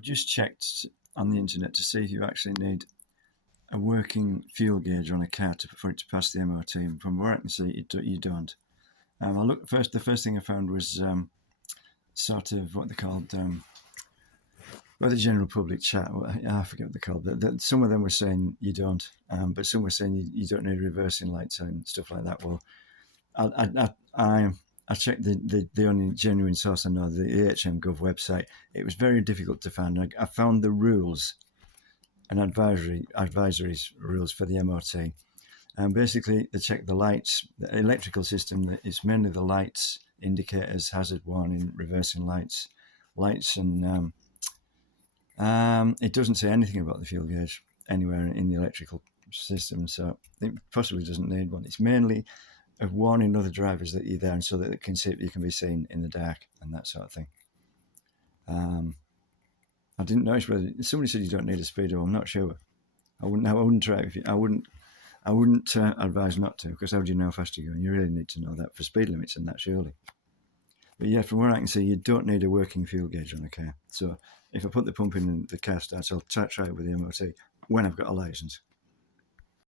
I've just checked on the internet to see if you actually need a working fuel gauge on a car for it to pass the MOT. And from where I can see, you don't. I looked first. The first thing I found was sort of what they called, the general public chat. I forget what they called. But some of them were saying you don't, but some were saying you don't need reversing lights and stuff like that. Well, I checked the only genuine source I know, the EHM.gov website. It was very difficult to find. I found the rules and advisories rules for the MOT. And basically, they check the lights, the electrical system. It's mainly the lights, indicators, hazard warning, reversing lights, and it doesn't say anything about the fuel gauge anywhere in the electrical system. So it possibly doesn't need one. It's mainly of warning other drivers that you're there, and so that you can be seen in the dark and that sort of thing. I didn't notice whether somebody said you don't need a speedo. I'm not sure. I wouldn't try it. I wouldn't advise not to, because how do you know how fast you're going? You really need to know that for speed limits and that, surely. But yeah, from where I can see, you don't need a working fuel gauge on a car. So if I put the pump in and the car starts, I'll try it with the MOT when I've got a license.